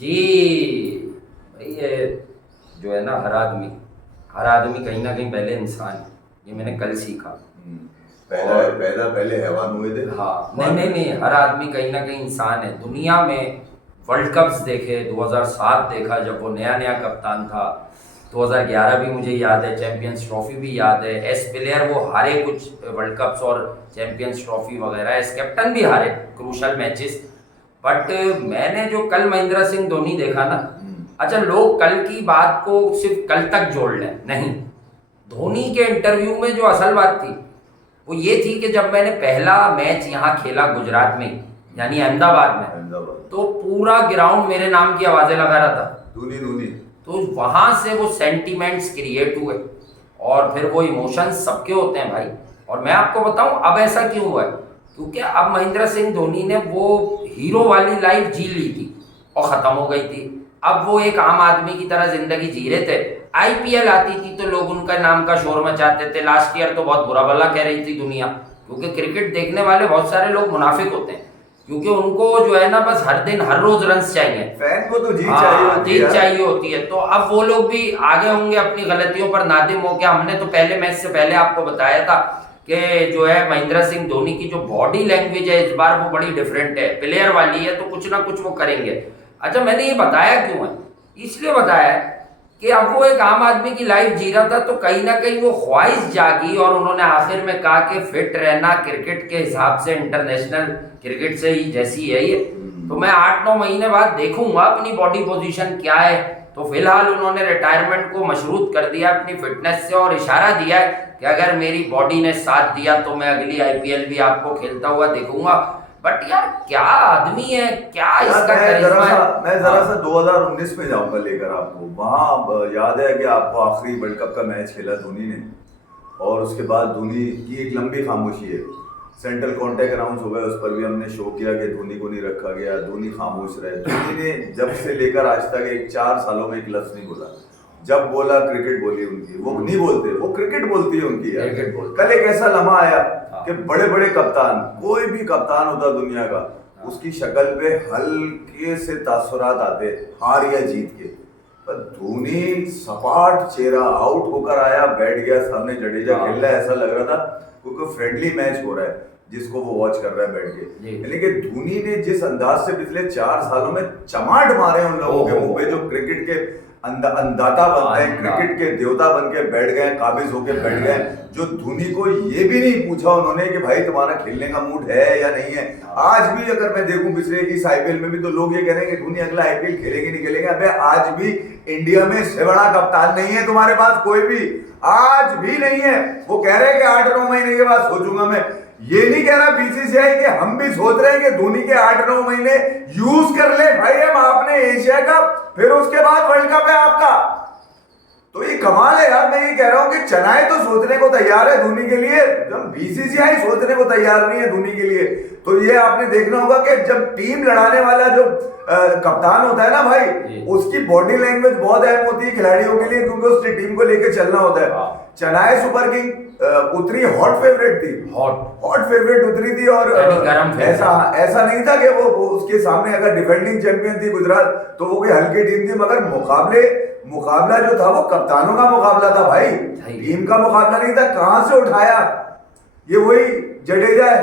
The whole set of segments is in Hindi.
जी भाई, ये जो है ना, हर आदमी कहीं ना कहीं पहले इंसान है। ये मैंने कल सीखा। पहला और पहला पहले हैवान हुए थे। हाँ, नहीं नहीं नहीं, हर आदमी कहीं ना कहीं इंसान है दुनिया में। वर्ल्ड कप्स देखे, 2007 देखा जब वो नया नया कप्तान था। 2011 भी मुझे याद है, चैंपियंस ट्रॉफी भी याद है। एस प्लेयर वो हारे कुछ वर्ल्ड कप्स और चैंपियंस ट्रॉफी वगैरह। एस कैप्टन भी हारे क्रूशल मैचेस। बट मैंने जो कल महेंद्र सिंह धोनी देखा ना, अच्छा लोग कल की बात को सिर्फ कल तक जोड़ लें, नहीं। धोनी के इंटरव्यू में जो असल बात थी वो ये थी कि जब मैंने पहला मैच यहाँ खेला गुजरात में, यानी अहमदाबाद में, अहमदाबाद। तो पूरा ग्राउंड मेरे नाम की आवाजें लगा रहा था। धोनी धोनी। तो वहां से वो सेंटिमेंट्स क्रिएट हुए और फिर वो इमोशंस सबके होते हैं भाई। और मैं आपको बताऊं अब ऐसा क्यों हुआ है, क्योंकि अब महेंद्र सिंह धोनी ने वो हीरो वाली लाइफ जी ली थी और खत्म हो गई थी। अब वो एक आम आदमी की तरह जिंदगी जी रहे थे। आईपीएल आती थी तो लोग उनका नाम का शोर मचाते थे। लास्ट ईयर तो बहुत बुरा भला कह रही थी दुनिया, क्योंकि क्रिकेट देखने वाले बहुत सारे लोग मुनाफिक होते हैं, क्योंकि उनको जो है ना बस हर दिन हर रोज रन चाहिए। फैन को तो जीत हाँ, चाहिए होती जीत है। चाहिए होती है। तो अब वो लोग भी आगे होंगे अपनी गलतियों पर नादिम हो गया। हमने तो पहले मैच से पहले आपको बताया था कि जो है महेंद्र सिंह धोनी की जो बॉडी लैंग्वेज है इस बार वो बड़ी डिफरेंट है, प्लेयर वाली है, तो कुछ ना कुछ वो करेंगे। अच्छा मैंने ये बताया क्यों है, इसलिए बताया है कि अब वो एक आम आदमी की लाइफ जी रहा था, तो कहीं ना कहीं वो ख्वाहिश जागी और उन्होंने आखिर में कहा कि फिट रहना क्रिकेट के हिसाब से इंटरनेशनल क्रिकेट से ही जैसी है ये, तो मैं 8-9 महीने बाद देखूंगा अपनी बॉडी पोजीशन क्या है। तो फिलहाल उन्होंने रिटायरमेंट को मशरूत कर दिया अपनी फिटनेस से और इशारा दिया है कि अगर मेरी बॉडी ने साथ दिया तो मैं अगली आईपीएल भी आपको खेलता हुआ देखूंगा। बट यार क्या आदमी है, क्या इसका करिश्मा है। मैं जरा सा 2019 में जाऊंगा लेकर आपको। वहां याद है कि आपको आखिरी वर्ल्ड कप का मैच खेला धोनी ने, और उसके बाद धोनी की एक लंबी खामोशी है। सेंट्रल कॉन्टैक्ट अनाउंस हो गया, उस पर भी हमने शो किया कि धोनी को नहीं रखा गया, धोनी खामोश रहे। धोनी ने जब से लेकर आज तक एक 4 सालों में एक लफ्ज नहीं बोला। जब बोला क्रिकेट बोली उनकी, वो नहीं बोलते, वो क्रिकेट बोलती है उनकी यार। क्रिकेट बोलते। कल एक ऐसा लम्हा आया कि बड़े बड़े कप्तान, कोई भी कप्तान होता दुनिया का, उसकी शक्ल पे हल्के से तासुरात आते हार या जीत के। पर धोनी सपाट चेहरा, आउट होकर आया, बैठ गया सामने, जडेजा खेल रहा है, ऐसा लग रहा था क्योंकि फ्रेंडली मैच हो रहा है जिसको वो वॉच कर रहा है बैठ के। यानी कि धोनी ने जिस अंदाज से पिछले 4 सालों में चमाट मारे उन लोगों के मुंह पे जो क्रिकेट के अंदाता बनते हैं, क्रिकेट के देवता बन के बैठ गए, काबिज होके बैठ गए, जो धोनी को ये भी नहीं पूछा उन्होंने कि भाई तुम्हारा खेलने का मूड है या नहीं है। आज भी अगर मैं देखूं पिछले इस आईपीएल में भी, तो लोग ये कह रहे हैं कि धोनी अगला आईपीएल खेलेंगे नहीं खेलेंगे। अबे आज भी इंडिया में से बड़ा कप्तान नहीं है तुम्हारे पास कोई भी, आज भी नहीं है। वो कह रहे हैं कि 8-9 महीने के बाद सोचूंगा मैं। ये नहीं कह रहा बीसीसीआई कि हम भी सोच रहे हैं कि धोनी के 8-9 महीने यूज कर ले भाई हम आपने एशिया कप, फिर उसके बाद वर्ल्ड कप है आपका। तो ये कमाल है यार। मैं ये कह रहा हूं कि चेन्नई तो सोचने को तैयार है धोनी के लिए, जब बीसीसीआई सोचने को तैयार नहीं है धोनी के लिए। तो ये आपने देखना होगा कि जब टीम लड़ाने वाला जो कप्तान होता है ना भाई, उसकी बॉडी लैंग्वेज बहुत अहम होती है खिलाड़ियों के लिए, क्योंकि उसकी टीम को लेकर चलना होता है। चेन्नई सुपर किंग उतरी हॉट फेवरेट थी, हॉट फेवरेट उतरी थी, और ऐसा नहीं था कि वो उसके सामने अगर डिफेंडिंग चैंपियन थी गुजरात तो वो कोई हल्की टीम थी, मगर मुकाबला जो था वो कप्तानों का मुकाबला था भाई, टीम का मुकाबला नहीं था। कहां से उठाया? ये वही जडेजा है।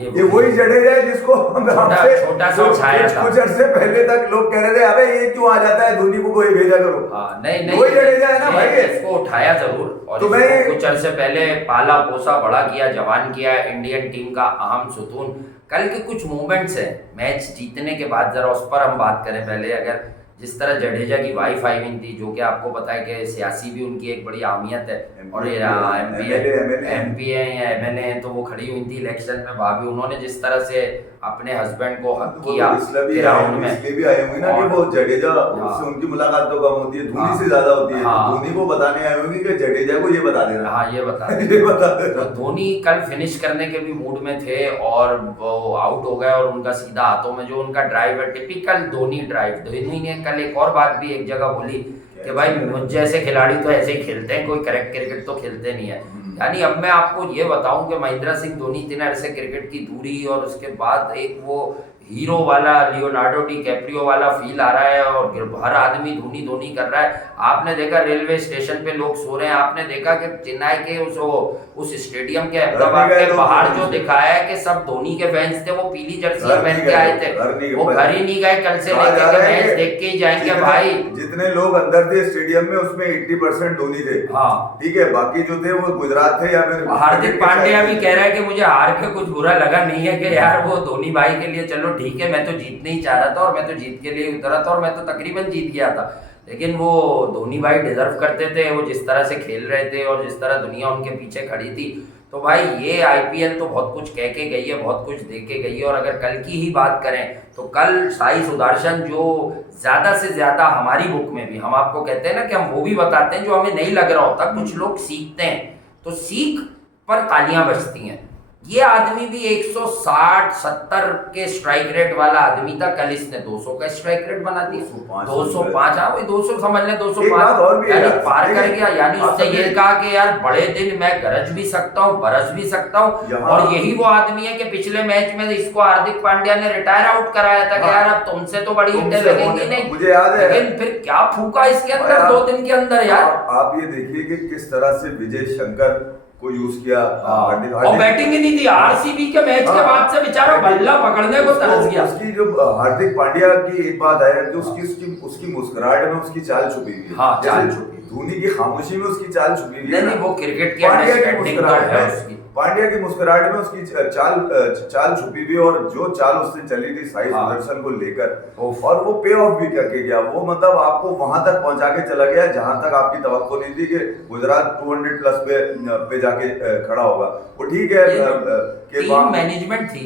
ये वही जडेजा है जिसको छोटा सा उठाया था। कुछ अरसे पहले तक लोग कह रहे थे अबे ये क्यों आ जाता है धोनी को कोई भेजा करो। नहीं वही जडेजा है ना भाई, इसको उठाया जरूर। और तो मैं कुछ अरसे पहले पाला पोसा बड़ा किया, जवान किया, इंडियन टीम का अहम सुतून। कल के कुछ मूवमेंट्स हैं मैच जीतने के बाद, जरा उस पर हम बात करें पहले। अगर जिस तरह जडेजा की वाइफ आई हुई थी, जो कि आपको पता है कि सियासी भी उनकी एक बड़ी अहमियत है, और एमपीए या एमएलए हैं, तो वो खड़ी हुई थी इलेक्शन में भाभी। उन्होंने जिस तरह से अपने हस्बैंड को हक किया ग्राउंड में, इसलिए भी आए होंगे ना कि वो जडेजा से उनकी मुलाकात तो कम होती है, धोनी से ज्यादा होती है। धोनी को बताने आए होंगे कि जडेजा को ये बता देना। हाँ ये बता देना। तो धोनी कल फिनिश करने के भी मूड में थे और वो आउट हो गए, और उनका सीधा हाथों में जो उनका ड्राइव है, टिपिकल धोनी ड्राइव। धोनी ने कल एक और बात भी एक जगह बोली कि भाई मुझ जैसे खिलाड़ी तो ऐसे ही खेलते हैं, कोई करेक्ट क्रिकेट तो खेलते नहीं है। यानी अब मैं आपको ये बताऊं कि महेंद्र सिंह धोनी इतने अरसे क्रिकेट की दूरी और उसके बाद एक वो हीरो वाला, लियोनार्डो डी कैप्रियो वाला फील आ रहा है और हर आदमी धोनी धोनी कर रहा है। आपने देखा रेलवे स्टेशन पे लोग सो रहे हैं, आपने देखा कि चेन्नई के उस स्टेडियम के अहमदाबाद के बाहर जो दिखाया है कि सब धोनी के फैंस थे, वो पीली जर्सी पहन के आए थे, वो घर ही नहीं गए कल से लेकर के मैच देख के ही जाएंगे भाई। जितने लोग अंदर थे स्टेडियम में उसमें 80% धोनी थे। हाँ ठीक है, बाकी जो थे वो गुजरात थे या फिर हार्दिक पांड्या भी कह रहा है कि मुझे हार के कुछ बुरा लगा नहीं है कि यार वो धोनी भाई के लिए चलो ठीक है, मैं तो जीतने ही चाह रहा था और मैं तो जीत के लिए उतरा था और मैं तो तकरीबन जीत गया था, लेकिन वो धोनी भाई डिजर्व करते थे, वो जिस तरह से खेल रहे थे और जिस तरह दुनिया उनके पीछे खड़ी थी। तो भाई ये आईपीएल तो बहुत कुछ कह के गई है, बहुत कुछ दे के गई है। और अगर कल की ही बात करें तो कल साई सुदर्शन जो ज़्यादा से ज़्यादा हमारी बुक में भी हम आपको कहते हैं ना कि हम वो भी बताते हैं जो हमें नहीं लग रहा होता, कुछ लोग सीखते हैं तो सीख पर तालियां बजती हैं। ये आदमी भी 160-70 के स्ट्राइक रेट वाला आदमी था, कल इसने 200 का स्ट्राइक रेट बना दिया। 205, हाँ वही 200 समझ ले, 205 यानी पार कर गया। यानी उसने ये कहा कि यार बड़े दिन मैं गरज भी सकता हूँ, बरस भी सकता हूँ। और यही वो आदमी है कि पिछले मैच में इसको हार्दिक पांड्या ने रिटायर आउट कराया था कि यार अब तुमसे तो बड़ी हिटें लगेंगी नहीं, मुझे याद है। लेकिन फिर क्या फूका इसके अंदर 2 दिन के अंदर यार। आप ये देखिए कि किस तरह से विजय शंकर को यूज किया, और बैटिंग ही नहीं थी। आरसीबी के मैच के बाद से बेचारा बल्ला पकड़ने को तरस गया। उसकी जो हार्दिक पांड्या की एक बात है कि उसकी मुस्कुराहट में उसकी चाल छुपी हुई है। हाँ, चाल छुपी। धोनी की खामोशी में उसकी चाल छुपी हुई है। नहीं वो क्रिकेट की अंडरस्टैंडिंग तो है उसकी। पांड्या की मुस्कुराहट में उसकी चाल छुपी हुई और जो चाल उससे चली थी साई सुदर्शन को लेकर, और वो पे ऑफ भी करके गया। वो मतलब आपको वहां तक पहुंचा के चला गया जहां तक आपकी तवक्को नहीं थी कि गुजरात 200 प्लस पे जाके खड़ा होगा। वो ठीक है कि टीम मैनेजमेंट थी,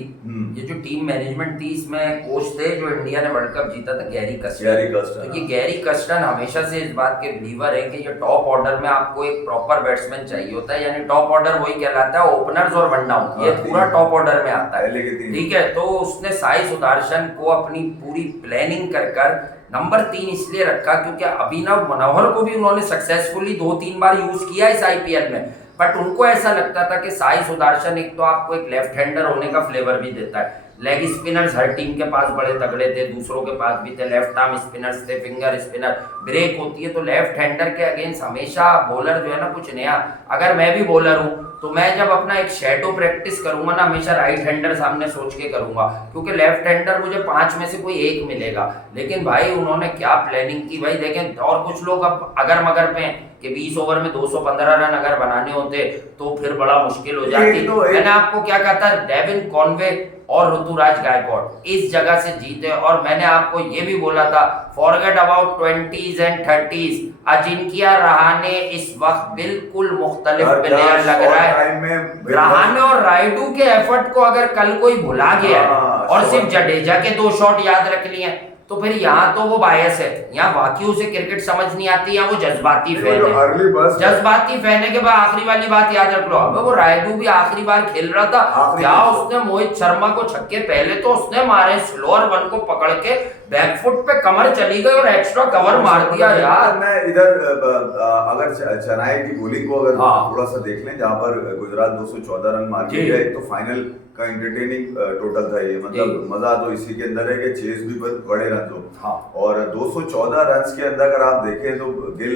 ये जो टीम मैनेजमेंट थी इसमें कोच थे जो इंडिया ने वर्ल्ड कप जीता था, गैरी कस्टन। तो ये गैरी कस्टन हमेशा से इस बात के बिलीवर है कि ये टॉप ऑर्डर में आपको एक प्रॉपर बैट्समैन चाहिए होता है। यानी टॉप ऑर्डर वही कहलाता है, ओपनर्स और वन डाउन, ये पूरा टॉप ऑर्डर में आता है। ठीक है, तो उसने साई सुदर्शन को अपनी पूरी प्लानिंग कर नंबर 3 इसलिए रखा क्योंकि अभिनव मनोहर को भी उन्होंने सक्सेसफुली 2-3 बार यूज किया इस आईपीएल में, बट उनको ऐसा लगता था कि साई सुदर्शन एक तो आपको एक लेफ्ट हैंडर होने का फ्लेवर भी देता है। लेग स्पिनर्स हर टीम के पास बड़े तगड़े थे, दूसरों के पास भी थे, लेफ्ट आर्म स्पिनर्स थे, फिंगर स्पिनर, ब्रेक होती है तो लेफ्ट हैंडर के अगेंस्ट हमेशा बॉलर जो है ना कुछ नया। अगर मैं भी बॉलर हूँ तो मैं जब अपना एक शैडो प्रैक्टिस करूंगा ना, हमेशा राइट हैंडर सामने सोच के करूंगा क्योंकि लेफ्ट हैंडर मुझे 5 में से कोई एक मिलेगा। लेकिन भाई उन्होंने क्या प्लानिंग की भाई देखें। और कुछ लोग अब अगर मगर पे कि 20 ओवर में 215 रन अगर बनाने होते तो फिर बड़ा मुश्किल हो जाती। मैंने आपको क्या कहा था, डेविन कॉनवे और ऋतुराज गायकवाड़ इस जगह से जीते। और मैंने आपको ये भी बोला था forget about 20s and 30s, Ajinkya Rahane इस वक्त बिल्कुल मुख्तलिफ प्लेयर लग रहा है। रहाणे और रायडू के एफर्ट को अगर कल कोई भुला गया और सिर्फ जडेजा के 2 शॉट याद रख लिए तो फिर यहाँ तो वो बायस है, यहाँ वाकई उसे क्रिकेट समझ नहीं आती, या वो जज्बाती फैन है। जज्बाती फैन है कि भाई आखिरी वाली बात याद रख लो। अब वो रायडू भी आखिरी बार खेल रहा था, क्या उसने मोहित शर्मा को छक्के पहले तो उसने मारे, स्लोअर वन को पकड़ के बैकफुट पे कमर चली गई और एक्स्ट्रा कवर मार दिया यार। मैं इधर अगर चेन्नई की बॉलिंग को अगर थोड़ा सा देख लें, जहाँ पर गुजरात 214 रन मार के गए, तो फाइनल का एंटरटेनिंग टोटल था ये। मतलब मजा तो इसी के अंदर है कि चेस भी बड़े रन हो। और 214 रन के अंदर अगर आप देखें तो गिल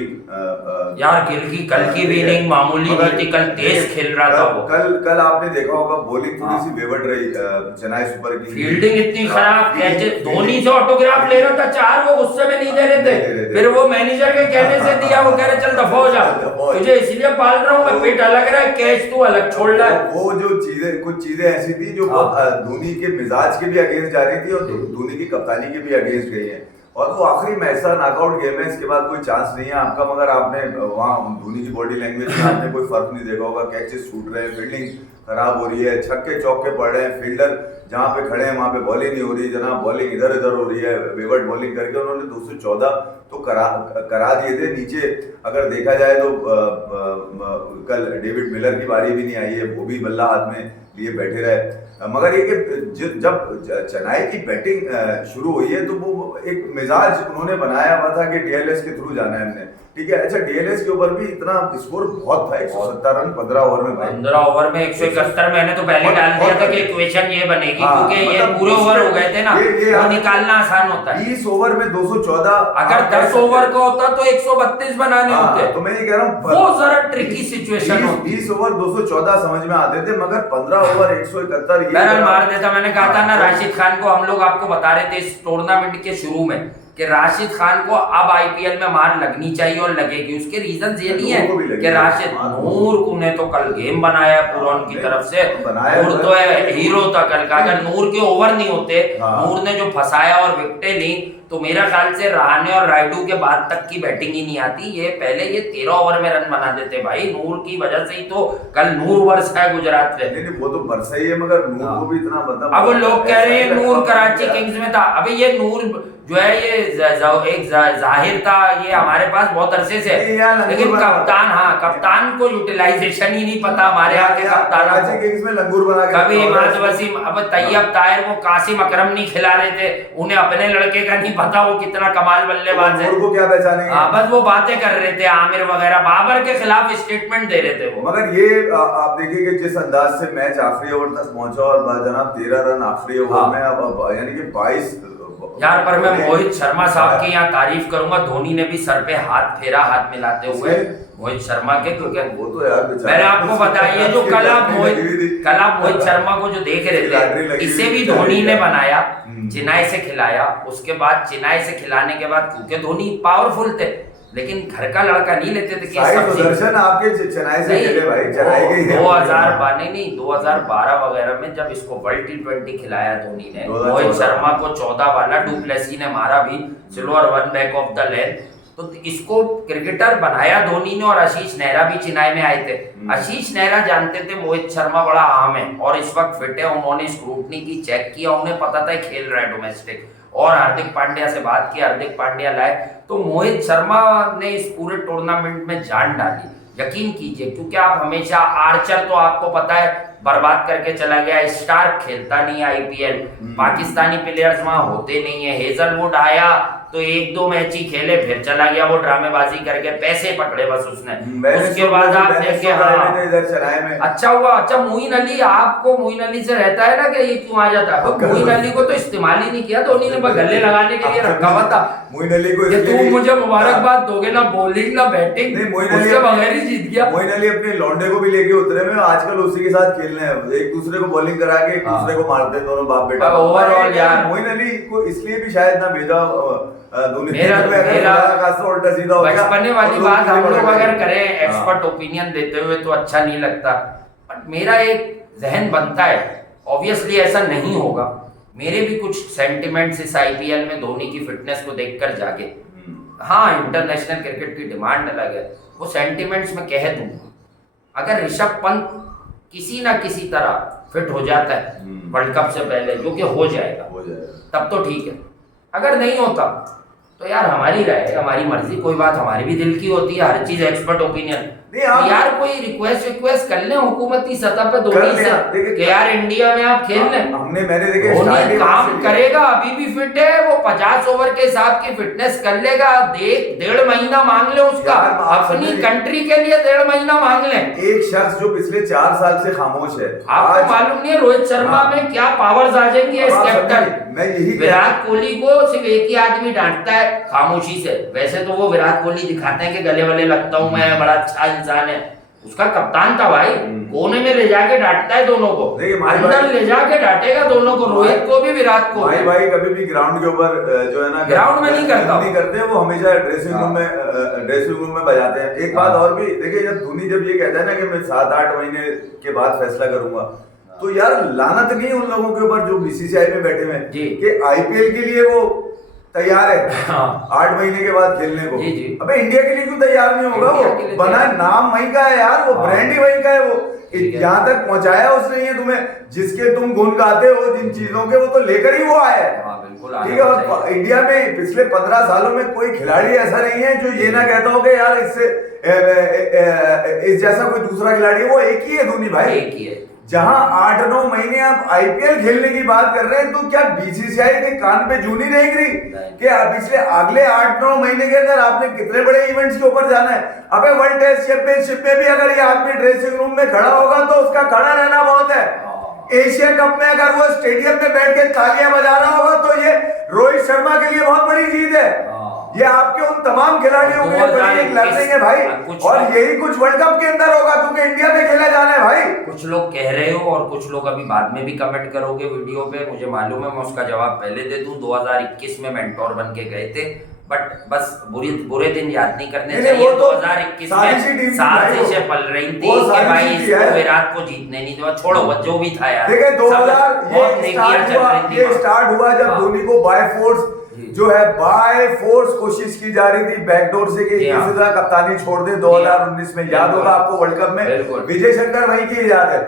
यार गिल की कल की इनिंग मामूली नहीं थी, कल तेज खेल रहा था वो। कल आपने देखा होगा बॉलिंग थोड़ी सी बेवट रही चेन्नई सुपर की, फील्डिंग इतनी खराब, कैचे धोनी से ऑटोग्राफ ले रहा था 4, वो गुस्से में नहीं दे रहे थे, फिर वो मैनेजर के कहने से दिया, वो कह रहे चल दफा हो जा, तुझे इसलिए पाल रहा हूँ मैं, पेट अलग रहा है, कैच तू अलग छोड़ रहा है। वो जो चीजें, कुछ चीजें ऐसी थी जो धोनी के मिजाज के भी अगेंस्ट जा रही थी और धोनी की कप्तानी के भी अगेंस्ट गई है। और वो आखिरी में ऐसा नॉकआउट गेम है, इसके बाद कोई चांस नहीं है आपका। मगर आपने वहाँ धोनी की बॉडी लैंग्वेज में आपने कोई फर्क नहीं देखा होगा, कैचेस छूट रहे हैं, फील्डिंग खराब हो रही है, छक्के चौके पड़ रहे हैं, फील्डर जहाँ पे खड़े हैं वहाँ पे बॉलिंग नहीं हो रही, जनाब बॉलिंग इधर इधर हो रही है, वेवर्ट बॉलिंग करके उन्होंने 214 तो करा दिए थे। नीचे अगर देखा जाए तो कल डेविड मिलर की बारी भी नहीं आई है, वो भी बल्ला हाथ में लिए बैठे रहे। मगर ये कि जब चेन्नई की बैटिंग शुरू हुई है तो वो एक मिजाज उन्होंने बनाया हुआ था कि डीएलएस के थ्रू जाना है हमने, ठीक है। अच्छा, डीएलएस के ऊपर भी इतना स्कोर बहुत था, 170 रन 15 ओवर में भाई। 15 ओवर में 171। मैंने तो पहले डाल दिया था कि इक्वेशन ये बनेगी, क्योंकि ये मतलब पूरे ओवर हो गए थे ना, ये निकालना आसान होता है। 20 ओवर में 214, अगर 10 ओवर का होता तो 132 बनाने होते। तो मैं ये कह रहा हूँ वो जरा ट्रिकी सिचुएशन होती। 20 ओवर 214 समझ में आते थे, मगर 15 ओवर 171 बहरहाल मार देता। मैंने कहा था ना राशिद खान को, हम लोग आपको बता रहे थे इस टूर्नामेंट के शुरू में कि राशिद खान को अब आईपीएल में मार लगनी चाहिए और लगेगी। उसके रीजंस ये नहीं है कि राशिद नूर ने तो कल गेम बनाया पूरा उनकी तरफ से, नूर तो है हीरो था कल का। अगर नूर के ओवर नहीं होते, नूर ने जो फंसाया और विकेटें ली, तो मेरा ख्याल से रहाणे और रायडू के बाद तक की बैटिंग ही नहीं आती। ये पहले ये 13 ओवर में रन बना देते भाई। नूर की वजह से ही तो कल नूर बरसा है गुजरात में। नहीं, वो तो बरसा ही है, मगर नूर को भी इतना मतलब अब लोग कह रहे हैं नूर कराची किंग्स में था। अबे ये नूर जो है ये एक जाहिर था, ये हमारे पास बहुत अरसे से, लेकिन कप्तान, हाँ कप्तान को यूटिलाइजेशन ही नहीं पता हमारे यहाँ के कप्तान किंग्स में लंगूर बना के कभी इमाद वसीम, अब तैयब ताहिर वो कासिम अकरम नहीं खिला रहे थे, उन्हें अपने लड़के का नहीं पता वो कितना कमाल बल्लेबाज है, को क्या पहचानेंगे। हाँ बस वो बातें कर रहे थे आमिर वगैरह, बाबर के खिलाफ स्टेटमेंट दे रहे थे वो। मगर ये आप देखिए कि जिस अंदाज से मैच आखिरी ओवर तक पहुंचा और जनाब 13 रन आखिरी ओवर में, अब यानी कि 22 यार पर मैं मोहित शर्मा साहब की यहाँ तारीफ करूंगा, धोनी ने भी सर पे हाथ फेरा हाथ मिलाते हुए मोहित शर्मा के, क्योंकि वो तो यार मैंने आपको बताया जो कल आप मोहित शर्मा को जो देख रहे थे, इसे भी धोनी ने बनाया, चेन्नई से खिलाया, उसके बाद चेन्नई से खिलाने के बाद क्योंकि धोनी पावरफुल थे, लेकिन घर का लड़का नहीं लेते थे कि आपके चेन्नई से खेले भाई, चेन्नई के 2012 वगैरह में जब इसको वर्ल्ड T20 खिलाया धोनी ने, मोहित शर्मा को 14 वाला डुप्लेसी ने मारा भी, silver one back of the length, तो इसको क्रिकेटर बनाया धोनी ने। और आशीष नेहरा भी चेन्नई में आए थे। आशीष नेहरा जानते थे मोहित शर्मा बड़ा आम है और इस वक्त फिट है, उन्होंने स्क्रूटनी की, चेक किया, उन्हें पता था खेल रहा है डोमेस्टिक, और हार्दिक पांड्या से बात की, हार्दिक पांड्या लाए, तो मोहित शर्मा ने इस पूरे टूर्नामेंट में जान डाली। यकीन कीजिए, क्योंकि आप हमेशा आर्चर तो आपको पता है बर्बाद करके चला गया, स्टार्क खेलता नहीं आईपीएल, पाकिस्तानी प्लेयर्स वहां होते नहीं है, हेजलवुड आया तो 1-2 मैच ही खेले फिर चला गया, वो ड्रामेबाजी करके पैसे पकड़े बस उसने। उसके बाद आप देखे, हाँ अच्छा हुआ। अच्छा मोइन अली, आपको मोइन अली से रहता है ना कि ये क्यों आ जाता है, मोइन अली को तो इस्तेमाल ही नहीं किया धोनी ने, गले लगाने के लिए रखा हुआ था मोइन अली को। तू मुझे मुबारकबाद दोगे ना बॉलिंग ना बैटिंग, उसके बगैर ही जीत गया। मोइन अली अपने लौंडे को भी लेके उतरे में, आजकल उसी के साथ खेलने हैं, एक दूसरे को बॉलिंग करा के एक दूसरे को मारते हैं दोनों बाप बेटा। ओवरऑल यार मोइन अली को इसलिए भी शायद ना भेजा मेरा बचपने वाली बात हम लोग अगर करें एक्सपर्ट ओपिनियन देते हुए तो अच्छा नहीं लगता, बट मेरा एक जहन बनता है, ऑब्वियसली ऐसा नहीं होगा, मेरे भी कुछ सेंटिमेंट्स इस आईपीएल में धोनी की फिटनेस को देखकर जागे। हाँ इंटरनेशनल क्रिकेट की डिमांड अलग है, वो सेंटिमेंट्स में कह दूंगा, अगर ऋषभ पंत किसी ना किसी तरह फिट हो जाता है वर्ल्ड कप से पहले, जो कि हो जाएगा तब तो ठीक है, अगर नहीं होता तो यार हमारी राय, हमारी मर्जी, कोई बात हमारी भी दिल की होती है, हर चीज एक्सपर्ट ओपिनियन। यार कोई रिक्वेस्ट कर ले हुकूमती सतह पे धोनी से कि यार इंडिया में आप खेल लें, मैंने देखे धोनी काम करेगा, अभी भी फिट है, वो 50 ओवर के हिसाब की फिटनेस कर लेगा, 1.5 महीना मांग ले उसका, अपनी कंट्री के लिए 1.5 महीना मांग ले। एक शख्स जो पिछले 4 साल से खामोश है, आपको मालूम नहीं है रोहित शर्मा में क्या पावर्स आ जाएंगे इस कैप्टन। विराट कोहली को सिर्फ एक ही आदमी डांटता है खामोशी से, वैसे तो वो विराट कोहली दिखाते हैं कि गले वाले लगता हूं मैं, बड़ा अच्छा इंसान है, उसका कप्तान था भाई, कोने में ले जाके डांटता है दोनों को, अंदर ले जाके डांटेगा दोनों को, रोहित को भी विराट को भी। भाई कभी भी ग्राउंड के ऊपर जो है ना, ग्राउंड में नहीं करते, वो हमेशा ड्रेसिंग रूम में बजाते हैं। एक बात और भी देखिए, जब धोनी जब ये कहता है ना कि मैं 7-8 महीने के बाद फैसला करूंगा, तो यार लानत नहीं उन लोगों के ऊपर जो बीसीसीआई में बैठे हुए कि आईपीएल के लिए वो तैयार है 8 महीने के बाद खेलने को। अबे इंडिया के लिए क्यों तैयार नहीं होगा? वो बना नाम वहीं का है यार, वो ब्रांड ही वहीं का है, वो यहाँ तक पहुंचाया उसने ये तुम्हें, जिसके तुम गुण गाते हो जिन चीजों के, वो तो लेकर ही वो आया है, ठीक है। और इंडिया में पिछले 15 सालों में कोई खिलाड़ी ऐसा नहीं है जो ये ना कहता हो कि यार इससे इस जैसा कोई दूसरा खिलाड़ी है, वो एक ही है धोनी भाई, एक ही है। जहां 8-9 महीने आप आईपीएल खेलने की बात कर रहे हैं, तो क्या बीसीसीआई के कान पे जू नहीं रेंग रही कि पिछले अगले 8-9 महीने के अंदर आपने कितने बड़े इवेंट्स के ऊपर जाना है? अबे वर्ल्ड टेस्ट चैंपियनशिप में भी अगर ये आदमी ड्रेसिंग रूम में खड़ा होगा तो उसका खड़ा रहना बहुत है। एशिया कप में अगर वो स्टेडियम में बैठ के तालियां बजा रहा होगा तो ये रोहित शर्मा के लिए बहुत बड़ी जीत है। ये आपके उन तमाम खिलाड़ियों के लिए बड़ी एक लर्निंग है भाई, और यही कुछ वर्ल्ड कप के अंदर होगा क्योंकि इंडिया में खेला जाना है भाई। कुछ लोग कह रहे हो और कुछ लोग अभी बाद में भी कमेंट करोगे वीडियो पे, मुझे मालूम है, मैं उसका जवाब पहले दे दूं। 2021 में मेंटोर बन के गए थे, बट बस बुरे दिन याद नहीं करने चाहिए। 2021 में साजिशें पल रही थी कि भाई इसको विराट को जीतने नहीं दूंगा, छोड़ो जो भी था यार। देखिए 2000 ये स्टार्ट हुआ जब धोनी को बाय फोर्स जो है बाय फोर्स कोशिश की जा रही थी बैकडोर से कि किसी तरह कप्तानी छोड़ दे। 2019 में याद होगा आपको वर्ल्ड कप में विजय शंकर वहीं की इजाद है,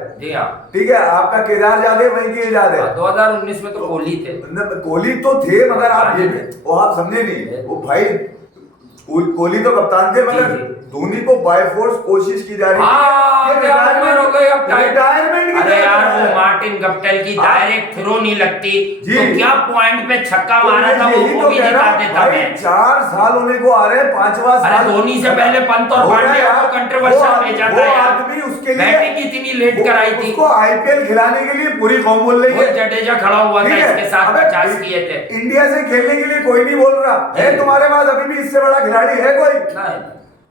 ठीक है, आपका केदार जाधव वहीं की इजाद है। 2019 में तो कोहली थे, कोहली तो थे, मगर आप ये वो आप समझे नहीं, वो भाई कोहली तो कप्तान थे, मगर धोनी को बाय फोर्स कोशिश की जा रही है। रिटायरमेंट की, अरे यार वो मार्टिन गप्टिल की डायरेक्ट थ्रो नहीं लगती तो क्या पॉइंट पे छक्का मारा था वो भी जिता देता है। 4 साल होने को आ रहे हैं, 5वां साल। धोनी से पहले पंत और पांड्या को कंट्रोवर्शियल भेजा था यार, आदमी उसके लिए बैटिंग इतनी लेट कराई थी, उसको आईपीएल खिलाने के लिए पूरी कौम बोल रही है। जडेजा खड़ा हुआ था, इसके साथ 50 किए थे। इंडिया से खेलने के लिए कोई नहीं बोल रहा है तुम्हारे पास अभी भी इससे बड़ा खिलाड़ी है कोई?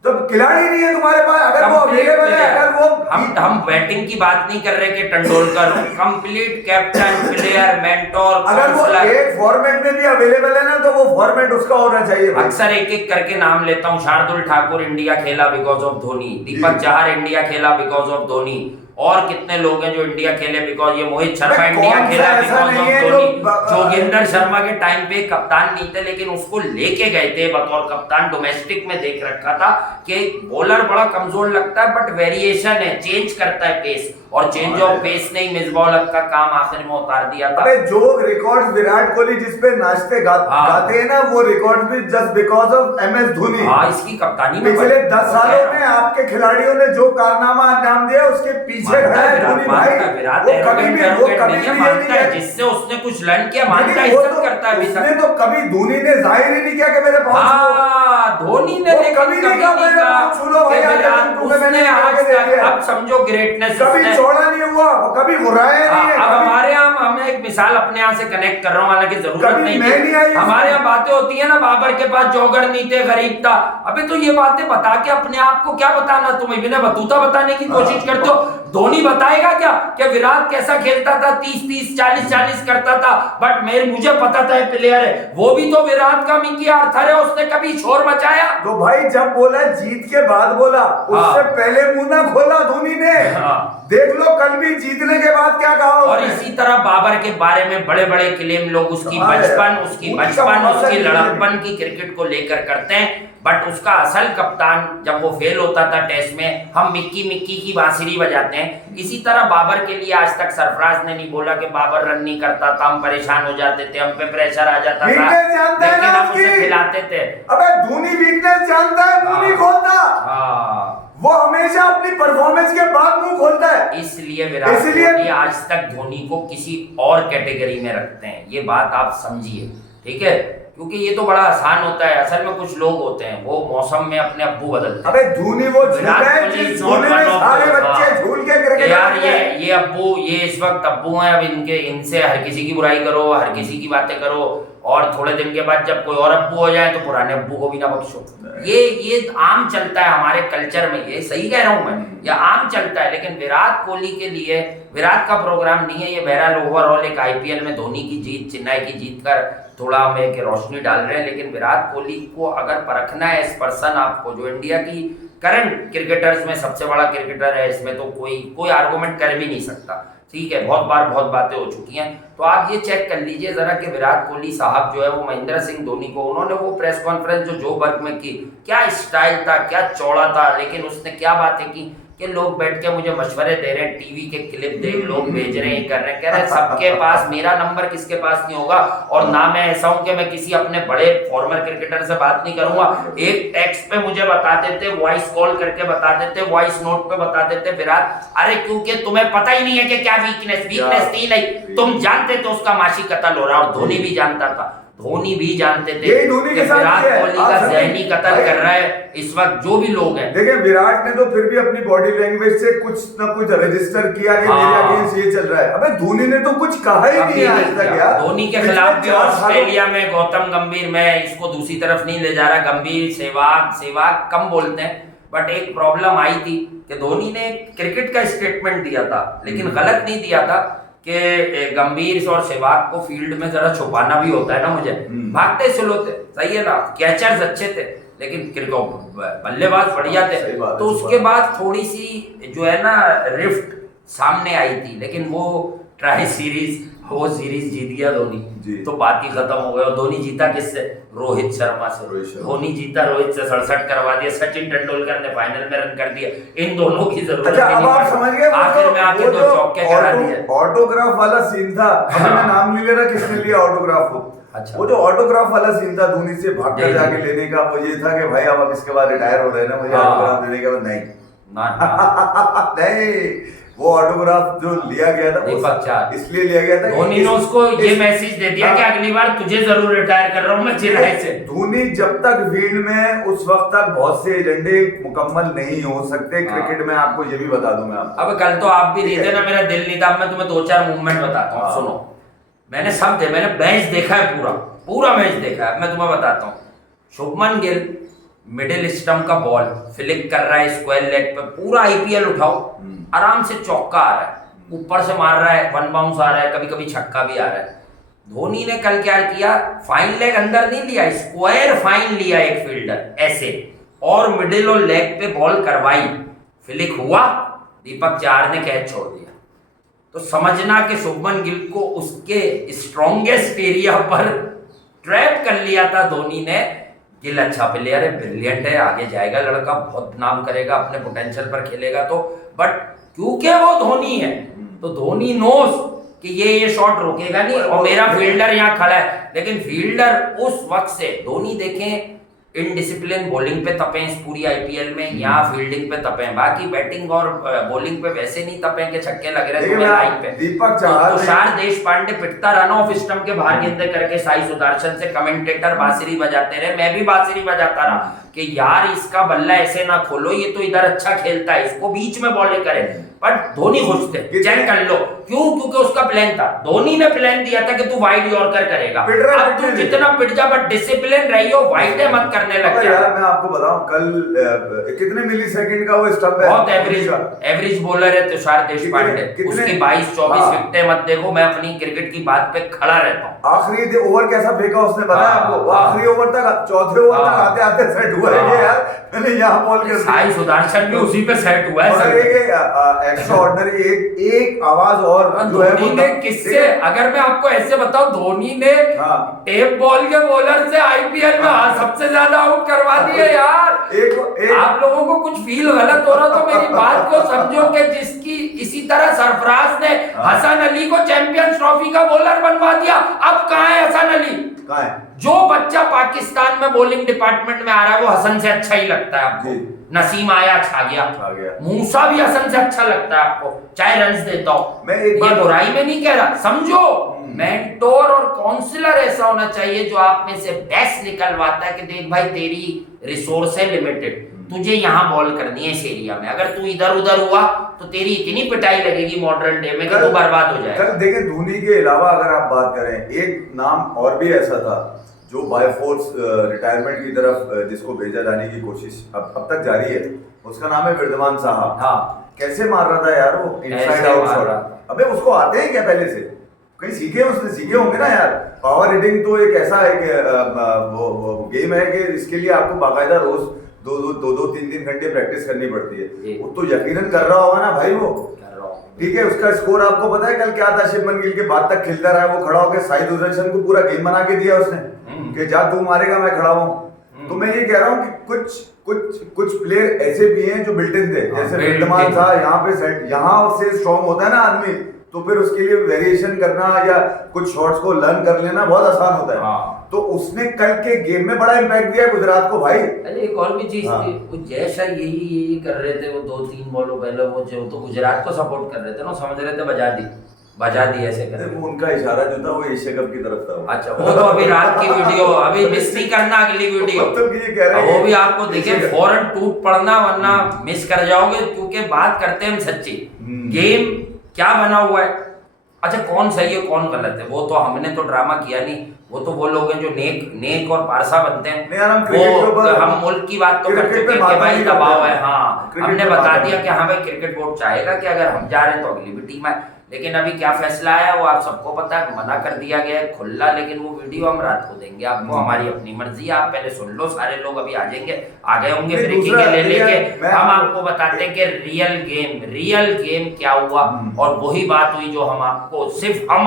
तो खिलाड़ी नहीं है तुम्हारे पास। अगर वो अवेलेबल है, अगर वो हम बैटिंग की बात नहीं कर रहे कि Tendulkar complete captain player mentor, अगर वो एक फॉर्मेट में भी अवेलेबल है ना तो वो फॉर्मेट उसका होना चाहिए। अक्सर एक एक करके नाम लेता हूँ। शार्दुल ठाकुर इंडिया खेला because of Dhoni, Deepak Chahar India खेला बिकॉज ऑफ धोनी, और कितने लोग हैं जो इंडिया खेले बिकॉज ये मोहित शर्मा इंडिया खेला बिकॉज ऑफ धोनी। जोगिंदर शर्मा के टाइम पे कप्तान नहीं थे लेकिन उसको लेके गए थे बतौर कप्तान। डोमेस्टिक में देख रखा था कि बॉलर बड़ा कमजोर लगता है बट वेरिएशन है, चेंज करता है पेस, और चेंज ऑफ पेस ने ही मिसबाह का काम आखिर में उतार दिया था। अबे जो रिकॉर्ड विराट कोहली जिस पे नाचते गाते हैं ना, वो रिकॉर्ड भी just because of MS Dhoni. हाँ, इसकी कप्तानी में पिछले 10 सालों में आपके खिलाड़ियों ने जो कारनामा अंजाम दिया उसके पीछे खड़ा है धोनी भाई। वो कभी भी जिससे उसने कुछ लर्न किया मानता है, इज्जत करता है। उसने तो कभी धोनी ने जाहिर ही नहीं किया कि मेरे पास, धोनी ने कभी नहीं कहा छूलो भाई, उसने आज तक, अब समझो ग्रेटनेस कभी चौड़ा नहीं हुआ, कभी घुराया नहीं है। अब हमारे यहाँ, मैं एक मिसाल अपने यहाँ से कनेक्ट कर रहा हूँ, हालांकि जरूरत नहीं है। हमारे यहाँ बातें होती है ना, बाबर के पास जौहर नहीं थे, गरीब था। अबे तो ये बातें बता के अपने आप को क्या बताना, तुम बिना बतूता बताने की कोशिश करते हो। धोनी बताएगा क्या कि विराट कैसा खेलता था, 30-30 40-40 करता था, बट मुझे पता था प्लेयर है। वो भी तो विराट का मिकी आर्थर है, उसने कभी शोर मचाया? तो भाई जब बोला जीत के बाद बोला, उससे पहले मुंह ना खोला धोनी ने। देख लो कल भी जीतने के बाद क्या कहा। और इसी तरह बाबर के बारे में बड़े बड़े क्लेम लोग उसकी बचपन उसकी लड़कपन की क्रिकेट को लेकर करते हैं, बट उसका असल कप्तान जब वो फेल होता था टेस्ट में, हम मिक्की की बांसुरी बजाते हैं। इसी तरह बाबर के लिए आज तक सरफराज ने नहीं बोला कि बाबर रन नहीं करता था, हम परेशान हो जाते थे, हम पे प्रेशर आ जाता था, लेकिन हम उसे खिलाते थे। अबे धोनी वीकनेस जानता है, मुंह नहीं खोलता। वो हमेशा अपनी परफॉर्मेंस के बाद मुंह खोलता है। इसलिए विराट कोहली आज तक धोनी को किसी और कैटेगरी में रखते हैं, ये बात आप समझिए, ठीक है? क्योंकि ये तो बड़ा आसान होता है। असल में कुछ लोग होते हैं वो मौसम में अपने अब्बू बदलते हैं। अबे धोनी वो सारे बच्चे झूल के क्रिकेट यार ये अब्बू, ये इस वक्त अब्बू हैं, अब इनसे हर किसी की बुराई करो, हर किसी की बातें करो, और थोड़े दिन के बाद जब कोई और अब्बू हो जाए तो पुराने अब्बू को भी ना बख्शो। ये आम चलता है हमारे कल्चर में, ये सही कह रहा हूं मैं, ये आम चलता है। लेकिन विराट कोहली के लिए विराट का प्रोग्राम नहीं है ये। बहरहाल ओवरऑल एक आईपीएल में धोनी की जीत, चेन्नई की जीत कर थोड़ा हम एक रोशनी डाल रहे हैं, लेकिन विराट कोहली को अगर परखना है इस पर्सन आपको, जो इंडिया की करंट क्रिकेटर्स में सबसे बड़ा क्रिकेटर है, इसमें तो कोई आर्गुमेंट कर भी नहीं सकता, ठीक है? बहुत बातें हो चुकी हैं। तो आप ये चेक कर लीजिए जरा कि विराट कोहली साहब जो है वो महेंद्र सिंह धोनी को, उन्होंने वो प्रेस कॉन्फ्रेंस जो जोबर्ग में की, क्या स्टाइल था, क्या चौड़ा था, लेकिन उसने क्या बातें की कि लोग बैठ के मुझे मशवरे दे रहे हैं, टीवी के क्लिप देख लोग भेज रहे हैं, कर रहे हैं, कह रहे हैं सबके पास, मेरा नंबर किसके पास नहीं होगा। और ना मैं ऐसा हूं कि मैं किसी अपने बड़े फॉर्मर क्रिकेटर से बात नहीं करूंगा। एक टेक्स्ट पे मुझे बता देते, वॉइस कॉल करके बता देते, वॉइस नोट पे बता देते विराट, अरे क्योंकि तुम्हें पता ही नहीं है कि क्या वीकनेस थी नहीं, तुम जानते थे उसका माशी कत्ल हो रहा, और धोनी भी जानता था, धोनी भी जानते थे कि विराट कोहली का जहनी कत्ल कर रहा है इस वक्त जो भी लोग हैं। देखिए विराट ने तो फिर भी अपनी बॉडी लैंग्वेज से कुछ ना कुछ रजिस्टर किया कि मेरे अगेंस्ट ये चल रहा है। अबे धोनी ने तो कुछ कहा ही नहीं आज तक यार। धोनी के खिलाफ भी ऑस्ट्रेलिया में गौतम गंभीर, मैं इसको दूसरी तरफ नहीं ले जा रहा, गंभीर सहवाग कम बोलते हैं, बट एक प्रॉब्लम आई थी कि धोनी ने क्रिकेट का स्टेटमेंट दिया था, लेकिन गलत नहीं दिया था कि गंभीर और सहवाग को फील्ड में जरा छुपाना भी होता है ना, मुझे भागते स्लो थे, सही है ना, कैचर्स अच्छे थे, लेकिन बल्लेबाज बढ़िया थे। तो उसके बाद थोड़ी सी जो है ना रिफ्ट सामने आई थी, लेकिन वो ट्राई सीरीज, वो सीरीज जीत गया धोनी, तो बात ही खत्म हो गया। और धोनी जीता किससे? रोहित शर्मा से। धोनी जीता रोहित से, 67 करवा दिया, सचिन तेंदुलकर ने फाइनल में रन कर दिया, इन दोनों की जरूरत अच्छा, अब आप समझ गए आखिर में आके दो चौके करा दिए। ऑटोग्राफ वाला सीन था, मैं नाम नहीं ले रहा किसने लिया ऑटोग्राफ को। अच्छा। वो जो ऑटोग्राफ वाला सीन था धोनी से भाग कर जाके लेने का, वो ये था कि भाई अब इसके बाद रिटायर हो रहे हैं ना, मुझे ऑटोग्राफ देने के बाद नहीं नहीं, वो ऑटोग्राफ जो लिया गया था वो इसलिए लिया गया था, धोनी ने उसको ये मैसेज दे दिया कि अगली बार तुझे जरूर रिटायर कर रहा हूं मैं चिराई से। धोनी जब तक फील्ड में, उस वक्त तक बहुत से एजेंडे मुकम्मल नहीं हो सकते क्रिकेट में, आपको ये भी बता दूं मैं आपको। अब कल तो आप भी नहीं थे ना, मेरा दिल नहीं था, मैं तुम्हें 2-4 मूवमेंट बताता हूँ, सुनो। मैंने सब मैंने मैच देखा है, पूरा मैच देखा है, मैं तुम्हें बताता हूँ। शुभमन गिल मिडिल स्टंप का बॉल फ्लिक कर रहा है स्क्वायर लेग पे, पूरा आईपीएल उठाओ, आराम से चौका आ रहा है, ऊपर से मार रहा है, वन बाउंस आ रहा है, कभी कभी छक्का भी आ रहा है। धोनी ने कल क्या किया, फाइन लेग अंदर नहीं लिया, स्क्वायर फाइन लिया एक फील्डर ऐसे, और मिडिल और लेग पे बॉल करवाई, फ्लिक हुआ, दीपक चार ने कैच छोड़ दिया। तो समझना कि शुभमन गिल को उसके स्ट्रॉन्गेस्ट एरिया पर ट्रैप कर लिया था धोनी ने। गिल अच्छा प्लेयर है, ब्रिलियंट है, आगे जाएगा लड़का, बहुत नाम करेगा, अपने पोटेंशियल पर खेलेगा, तो बट क्योंकि वो धोनी है तो धोनी नोस कि ये शॉट रोकेगा नहीं, और मेरा फील्डर यहाँ खड़ा है। लेकिन फील्डर उस वक्त से, धोनी देखें इनडिसिप्लिन बॉलिंग पे तपे इस पूरी आईपीएल में, यहाँ फील्डिंग पे तपे, बाकी बैटिंग और बॉलिंग पे वैसे नहीं तपे के छक्के लग रहे हैं लाइन पे। दीपक तुषार देशपांडे पिटता रहा ना ऑफ स्टंप के बाहर गेंदे करके, साई सुदर्शन से कमेंटेटर बांसुरी बजाते रहे, मैं भी बांसुरी बजाता रहा कि यार इसका बल्ला ऐसे ना खोलो, ये तो इधर अच्छा खेलता है, इसको बीच में बॉलिंग करे। पर धोनी खुश थे, चेक कर लो क्यों, क्योंकि उसका प्लान था, धोनी ने प्लान दिया था कि तू वाइड यॉर्कर करेगा, अब तू जितना पिट जा बट डिसिप्लिन रही हो, वाइड मत करने लग जा। यार मैं आपको बताऊं, कल कितने मिली सेकंड का वो स्टंप है, बहुत एवरेज बॉलर है तुषार देशपांडे, उसकी 22-24 विकेटें मत देखो, मैं अपनी क्रिकेट की बात पे खड़ा रहता हूँ। आखिरी ओवर कैसा फेंका उसने, बताया आपको? आखिरी ओवर तक, चौथे ओवर तक आते आते सेट हुआ है यार, मैंने यहाँ बॉल कर साई सुदर्शन भी उसी पे सेट हुआ है। एक्स्ट्राऑर्डिनरी एक आवाज और जो है धोनी ने किससे, अगर मैं आपको ऐसे बताऊं, धोनी ने टेप बॉल के बॉलर से आईपीएल में सबसे ज्यादा आउट करवा दिए यार। आप लोगों को कुछ फील गलत हो रहा तो मेरी बात को समझो कि जिसकी इसी तरह सरफराज ने हसन अली को चैंपियंस ट्रॉफी का बॉलर बनवा दिया, अब कहां है हसन अली? कहां है? जो बच्चा पाकिस्तान में बॉलिंग डिपार्टमेंट में आ रहा है वो हसन से अच्छा ही लगता है आपको। नसीम आया छा गया, मूसा भी हसन से अच्छा लगता है आपको, चाहे रन्स देता हो, मैं एक बार बुराई में नहीं कह रहा, समझो। मेंटोर और काउंसलर ऐसा होना चाहिए जो आप में से बेस्ट निकलवाता है कि देख भाई तेरी रिसोर्स है लिमिटेड, तुझे यहाँ बॉल करनी है इस एरिया में, अगर तू इधर उधर हुआ तो तेरी इतनी पिटाई लगेगी मॉडर्न डे में कि तू बर्बाद हो जाएगा। देखें धोनी के अलावा अगर आप बात करें, एक नाम और भी ऐसा था जो बाय फोर्स रिटायरमेंट की तरफ जिसको भेजा जाने की कोशिश अब तक जारी है, उसका नाम है वृद्धमान साहा। हाँ, कैसे मार रहा था यार वो इनसाइड आउट शॉट। अबे उसको आते हैं क्या पहले से? कहीं उसने सीखे होंगे ना यार। पावर हिटिंग तो एक ऐसा है कि वो गेम है कि इसके लिए आपको बाकायदा रोज 2-3 घंटे प्रैक्टिस करनी पड़ती है। वो तो यकीनन कर रहा होगा ना भाई, वो ठीक है। उसका स्कोर आपको पता है कल क्या था? शुभमन गिल के बाद तक खेलता रहा, वो खड़ा होकर साई सुदर्शन को पूरा गेम बना के दिया उसने कि जा तू मारेगा मैं खड़ा हूँ। तो मैं ये कह रहा हूँ कि कुछ प्लेयर ऐसे भी हैं जो बिल्ट इन थे, जैसे विल्डमान था यहाँ पे सेट, यहाँ से स्ट्रॉन्ग होता है ना आदमी, तो फिर उसके लिए वेरिएशन करना या कुछ शॉट्स को लर्न कर लेना बहुत आसान होता है। हाँ। तो उसने कल के गेम में बड़ा इम्पैक्ट दिया गुजरात को भाई। अरे एक और भी चीज थी, वो जैसा यही कर रहे थे वो 2-3 बॉलों पहले, वो जो तो गुजरात को सपोर्ट कर रहे थे ना, समझ रहे थे बजा दी ऐसे कर। वो उनका इशारा जो था वो एशिया कप की तरफ था। अच्छा, वो तो अभी रात की वीडियो, अभी मिस नहीं करना अगली वीडियो, मतलब ये कह रहे हैं वो भी आपको दिखे फौरन टूट पड़ना, वरना मिस कर जाओगे, क्योंकि बात करते हैं हम सच्ची, गेम क्या बना हुआ है। अच्छा, कौन सही है कौन गलत है वो तो हमने तो ड्रामा किया नहीं, वो तो वो लोग हैं जो नेक और पारसा बनते हैं। नहीं यार, वो हम मुल्क की बात तो कर चुके हैं कि भाई दबाव है। हाँ, हमने बता दिया कि हाँ भाई क्रिकेट बोर्ड चाहेगा कि अगर हम जा रहे हैं तो अगली भी टीम है, लेकिन अभी क्या फैसला आया वो आप सबको पता है, मना कर दिया गया है खुला। लेकिन वो वीडियो हम रात को देंगे आपको, हमारी अपनी मर्जी है, आप पहले सुन लो, सारे लोग अभी आ जाएंगे, आ गए होंगे ब्रेकिंग ले लेके, हम आपको बताते हैं कि रियल गेम क्या हुआ। और वही बात हुई जो हम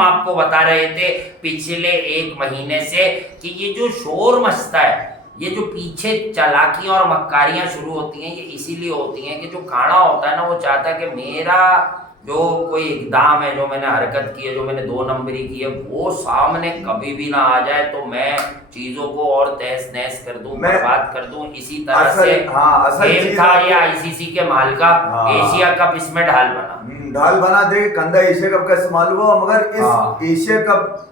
आपको बता रहे थे पिछले 1 महीने से, कि ये जो शोर मचता है, ये जो पीछे चालाकियां और मक्कारियां शुरू होती हैं, ये इसीलिए होती हैं कि जो काड़ा होता है ना, वो चाहता है कि मेरा जो कोई इकदाम है, जो मैंने हरकत की है, जो मैंने 2 नंबरी की है, वो सामने कभी भी ना आ जाए, तो मैं चीजों को और तहस नहस कर दूं, बर्बाद कर दूं। इसी तरह से गेम था ये आईसीसी के माल का, एशिया कप इसमें ढाल बना दे, कंधा एशिया कप का इस्तेमाल हुआ। मगर इस एशिया कप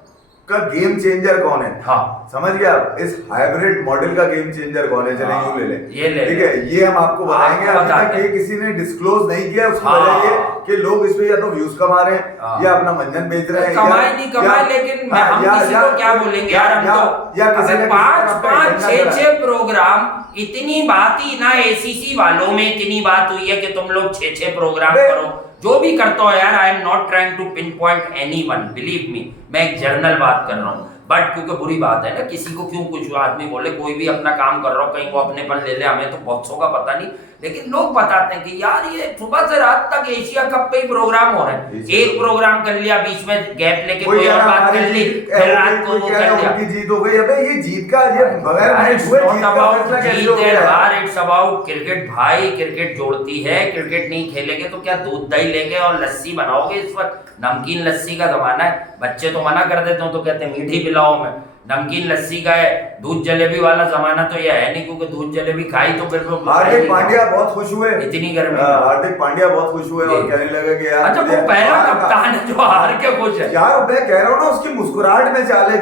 का गेम चेंजर कौन है? हाँ, समझ गया आप? इस हाइब्रिड मॉडल का गेम चेंजर कौन है? चलिए यूं ले लें, ठीक है, ये हम आपको बताएंगे। अभी तक ये किसी ने डिस्क्लोज नहीं किया, उसकी वजह ये कि लोग इस पे या तो व्यूज कमा रहे हैं या अपना मंजन बेच रहे हैं, कमाए नहीं कमाए, लेकिन हम किसी को क्या बोलेंगे यार, हम तो या 5-5, 6-6 प्रोग्राम, इतनी बात ही ना एसीसी वालों में इतनी बात हुई है कि तुम लोग 6-6 प्रोग्राम करो, जो भी करता हो यार। I am not trying to pin point anyone, believe me, मैं एक जर्नल बात कर रहा हूँ। बट क्योंकि बुरी बात है ना, किसी को क्यों कुछ आदमी बोले, कोई भी अपना काम कर रहा हो, कहीं वो अपने पर ले ले, हमें तो बहुत सौ का पता नहीं, लेकिन लोग बताते हैं कि यार ये सुबह से रात तक एशिया कप पे ही प्रोग्राम हो रहे हैं, एक प्रोग्राम कर लिया, बीच में गैप लेके कोई और बात कर ली, फिर रात को वो कर लिया, उनकी जीत हो गई। अबे ये जीत का, ये बगैर मैच हुए जीत का फैसला कैसे हो गया? हार, इट्स अबाउट क्रिकेट भाई, क्रिकेट जोड़ती है। क्रिकेट नहीं खेलेंगे तो क्या दूध दही लेके और लस्सी बनाओगे? इस वक्त नमकीन लस्सी का जमाना है, बच्चे तो मना कर देते हो, तो कहते हैं मीठी पिलाओ में, नमकीन लस्सी का है। दूध जलेबी वाला जमाना तो यह है नहीं, क्योंकि दूध जलेबी खाई तो फिर हार्दिक पांड्या बहुत खुश हुए, इतनी गर्मी, हार्दिक पांड्या बहुत खुश हुए और कहने लगे कि यार, अच्छा वो पहला कप्तान है जो हार के खुश है यार। मैं कह रहा हूँ ना, उसकी मुस्कुराहट में चाले।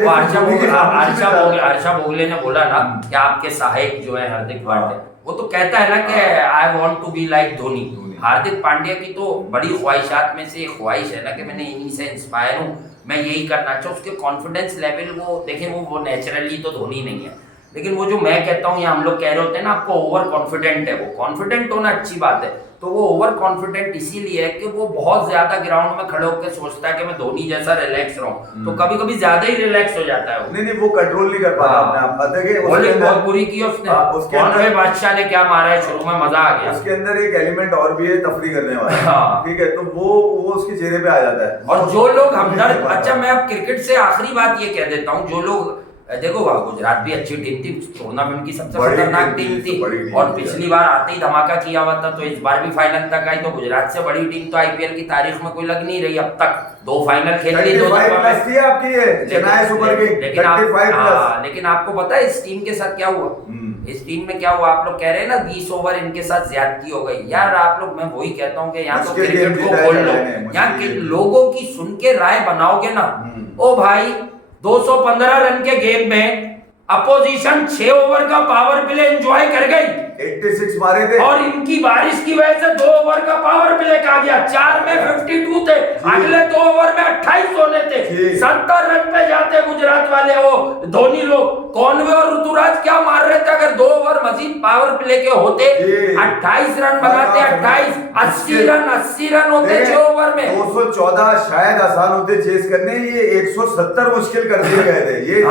हर्षा भोगले ने बोला ना कि आपके सहायक जो है हार्दिक पांड्या, वो तो कहता है ना कि I want to be like Dhoni. Hardik Pandya की तो बड़ी ख्वाहिशात में से एक ख्वाहिश है ना कि मैंने इन्हीं से इंस्पायर हूँ, मैं यही करना चाहूँ। उसके कॉन्फिडेंस लेवल वो देखें, वो नेचुरली तो धोनी नहीं है, लेकिन वो जो मैं कहता हूँ या हम लोग कह रहे होते हैं ना, आपको ओवर कॉन्फिडेंट है, वो कॉन्फिडेंट होना अच्छी बात है, तो वो ओवर कॉन्फिडेंट इसीलिए है कि वो बहुत ज्यादा ग्राउंड में खड़े होकर सोचता है कि मैं धोनी जैसा रिलैक्स रहूं, तो कभी कभी ज्यादा ही रिलैक्स हो जाता है। नहीं, वो कंट्रोल नहीं कर पाता अपने आप। बॉलिंग बहुत बुरी की उसने, कौन बादशाह ने क्या मारा है शुरू में, मजा आ गया। उसके अंदर एक एलिमेंट और भी है, तफरी करने वाला, ठीक है, तो वो उसके चेहरे पे आ जाता है। और जो लोग हमदर्द, अच्छा मैं अब क्रिकेट से आखिरी बात ये कह देता हूँ, जो लोग देखो गुजरात भी अच्छी टीम थी, टूर्नामेंट की सबसे खतरनाक टीम थी, और पिछली बार आते ही धमाका किया हुआ था, तो इस बार भी फाइनल तक आई, तो गुजरात से बड़ी टीम तो आईपीएल की तारीख में कोई लग नहीं रही अब तक। 2 फाइनल खेल ली, 2 लेकिन आपको पता है इस टीम के साथ क्या हुआ? इस टीम में क्या हुआ? आप लोग कह रहे हैं ना 20 ओवर इनके साथ ज्यादती हो गई यार। आप लोग, मैं वही कहता हूँ कि यहाँ तो क्रिकेट को खोल लो, यहाँ के लोगों की सुन के राय बनाओगे ना, ओ भाई 215 रन के गेम में अपोजिशन 6 ओवर का पावर प्ले एंजॉय कर गई, 86 मारे थे, और इनकी बारिश की वजह से 2 ओवर का पावर प्ले आ गया, 4 में 52 थे, अगले 2 ओवर में 28 होने थे, 70 रन पे जाते गुजरात वाले। वो धोनी लोग कॉनवे और ऋतुराज क्या मार रहे थे? अगर 2 ओवर मजीद पावर प्ले के होते 28 रन बनाते, 28, 80 रन होते 6 ओवर में। 214 शायद आसान होते चेस करने, ये 170 मुश्किल कर दिए गए थे। ये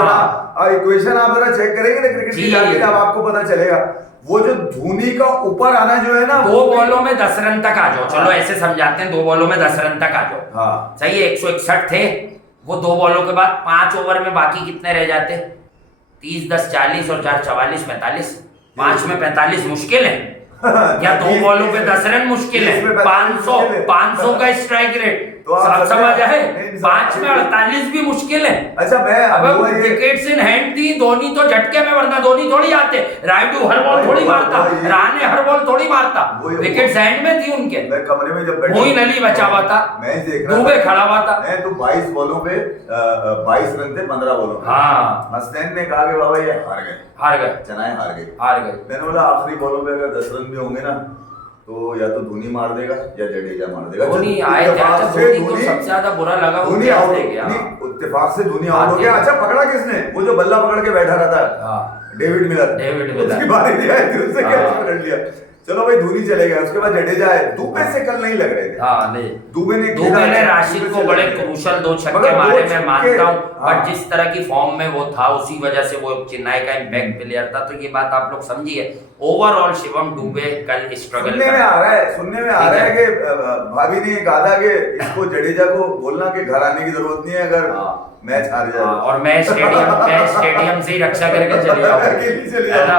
इक्वेशन आप जरा चेक करेंगे ना क्रिकेट की जाके, अब आपको पता चलेगा। वो जो धोनी का ऊपर आना जो है ना, 2 बॉलों में 10 रन तक आ जाओ, चलो ऐसे समझाते हैं, 2 बॉलों में 10 रन तक आ जाओ, सही है, 161 थे वो 2 बॉलों के बाद, 5 ओवर में बाकी कितने रह जाते? 30-10 40 और 4 44 45, 5 में 45 मुश्किल है। या 2 बॉलों पे 10 रन मुश्किल है। 500 का स्ट्राइक रेट तो आप समझ आए। नहीं, 5 में 48 भी मुश्किल है। अच्छा मैं अब विकेट्स इन हैंड थी, धोनी तो झटके में, वरना धोनी थोड़ी आते, रायडू हर बॉल थोड़ी मारता, रहाणे हर बॉल थोड़ी मारता, विकेट्स हैंड में थी उनके। मैं कमरे में जब बैठा, मोइन अली बचा हुआ था, मैच देख रहा दुबे खड़ा हुआ था। मैं तो 22 बॉलों पे 22 रन थे 15 बॉलों पे। हाँ, हसनैन ने कहा कि बाबा ये हार गए, चनाए हार गए। मैंने बोला आखिरी बॉलों पे अगर 10 रन भी होंगे ना तो या तो धोनी मार देगा या जडेजा मार देगा। धोनी आए थे। अच्छा, धोनी को सबसे ज्यादा बुरा लगा वो धोनी आउट हो गया, इत्तेफाक से धोनी आउट हो गया। अच्छा पकड़ा किसने? वो जो बल्ला पकड़ के बैठा रहता है, डेविड मिलर, उसकी बारी नहीं आई थी, उससे कैच पकड़ लिया। चलो भाई धोनी चले गए, उसके बाद जडेजा है। दुबे से कल नहीं लग रहे थे। हाँ, नहीं, दुबे ने राशिद को बड़े क्रूशल 2 छक्के मारे, मैं मानता हूँ। बट जिस तरह की फॉर्म में वो था, उसी वजह से वो चेन्नई का इम्पैक्ट प्लेयर था। तो ये बात आप लोग समझिए। ओवरऑल शिवम दुबे कल स्ट्रगल सुनने में आ रहा है कि भाभी ने कहा था कि इसको जडेजा को बोलना कि घर आने की जरूरत नहीं है अगर मैच हार जाए, और मैं स्टेडियम से ही रक्षा करके चले जाऊंगा।